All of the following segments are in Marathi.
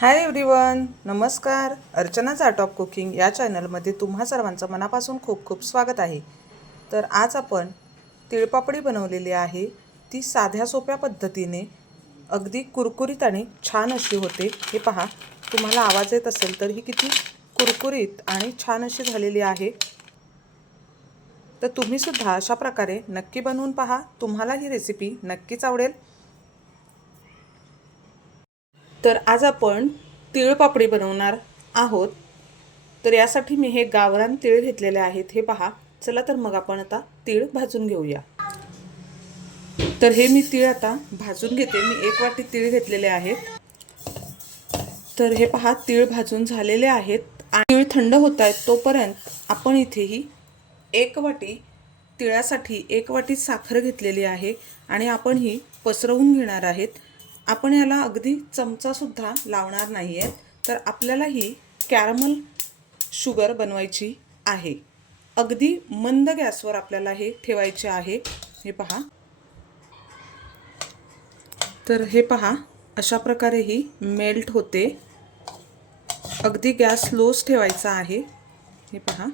हाय एव्हरीवन नमस्कार. अर्चनाचा आर्ट ऑफ कुकिंग या चॅनलमध्ये तुम्हा सर्वांचं मनापासून खूप खूप स्वागत आहे. तर आज आपण तिळपापडी बनवलेली आहे. ती साध्या सोप्या पद्धतीने अगदी कुरकुरीत आणि छान अशी होते. हे पहा तुम्हाला आवाज येत असेल तर ही किती कुरकुरीत आणि छान अशी झालेली आहे. तर तुम्हीसुद्धा अशा प्रकारे नक्की बनवून पहा. तुम्हाला ही रेसिपी नक्कीच आवडेल. तर आज आपण तिळपापडी बनवणार आहोत. तर यासाठी मी हे गावरान तीळ घेतलेले आहेत. हे पहा चला तर मग आपण आता तीळ भाजून घेऊया. तर हे मी तीळ आता भाजून घेते. मी एक वाटी तीळ घेतलेले आहेत. तर हे पहा तीळ भाजून झालेले आहेत. आणि तीळ थंड होत आहेत तोपर्यंत आपण इथेही एक वाटी तिळासाठी एक वाटी साखर घेतलेली आहे. आणि आपण ही पसरवून घेणार आहेत. आपण याला अगदी चमचासुद्धा लावणार नाही आहेत तर आपल्याला ही कॅरमल शुगर बनवायची आहे. अगदी मंद गॅसवर आपल्याला हे ठेवायचे आहे. हे पहा. तर हे पहा अशा प्रकारे ही मेल्ट होते. अगदी गॅस स्लोच ठेवायचा आहे. हे पहा.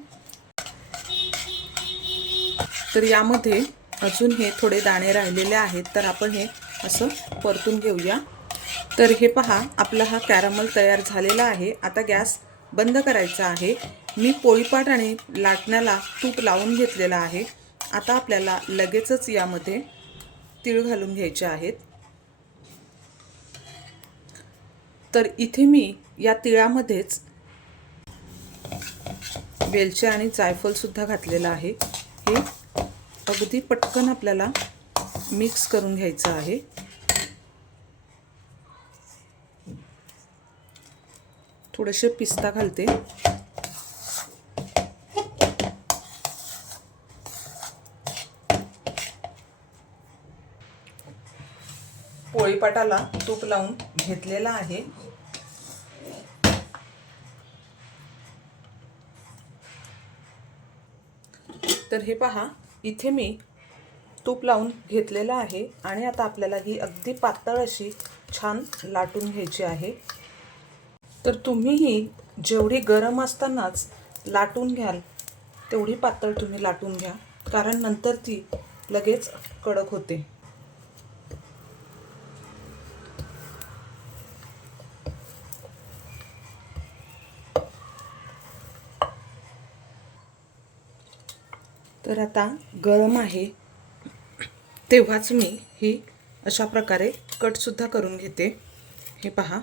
तर यामध्ये अजून हे थोडे दाणे राहिलेले आहेत तर आपण हे असं परतून घेऊया. तर हे पहा आपला हा कॅरामल तयार झालेला आहे. आता गॅस बंद करायचा आहे. मी पोळीपाट आणि लाटण्याला तूप लावून घेतलेला आहे. आता आपल्याला लगेचच यामध्ये तीळ घालून घ्यायचे आहेत. तर इथे मी या तिळामध्येच वेलचे आणि जायफळसुद्धा घातलेलं आहे. हे अगदी पटकन आपल्याला मिक्स करून घ्यायचं आहे. थोडेसे पिस्ता घालते. पोळीपाटाला तूप लावून घेतलेला आहे. तर हे पहा इथे मी तूप लावून घेतलेलं आहे आणि आता आपल्याला ही अगदी पातळ अशी छान लाटून घ्यायची आहे. तर तुम्हीही जेवढी गरम असतानाच लाटून घ्याल तेवढी पातळ तुम्ही लाटून घ्या कारण नंतर ती लगेच कडक होते. तर आता गरम आहे. तेव्हाच मी ही अशा प्रकारे कटसुद्धा करून घेते. हे पहा.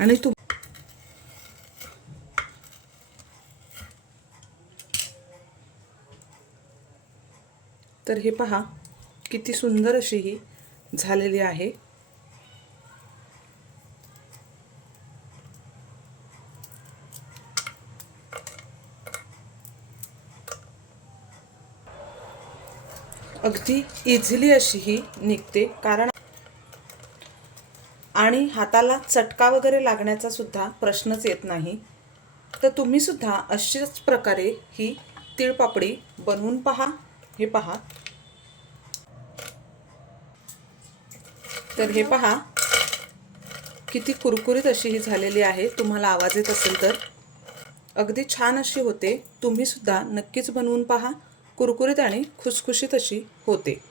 आणि तू तर हे पहा किती सुंदर अशी ही झालेली आहे. अगदी इझिली अशी ही निघते कारण आणि हाताला चटका वगैरे लागण्याचा सुद्धा प्रश्नच येत नाही. तर तुम्ही सुद्धा अशाच प्रकारे ही तिळपापडी बनवून पहा. हे पहा. तर हे पहा. किती कुरकुरीत अशी ही झालेली आहे. तुम्हाला आवाज येत असेल तर. अगदी छान अशी होते. तुम्ही सुद्धा नक्कीच बनवून पहा. कुरकुरीत आणि खुसखुशीत अशी होते.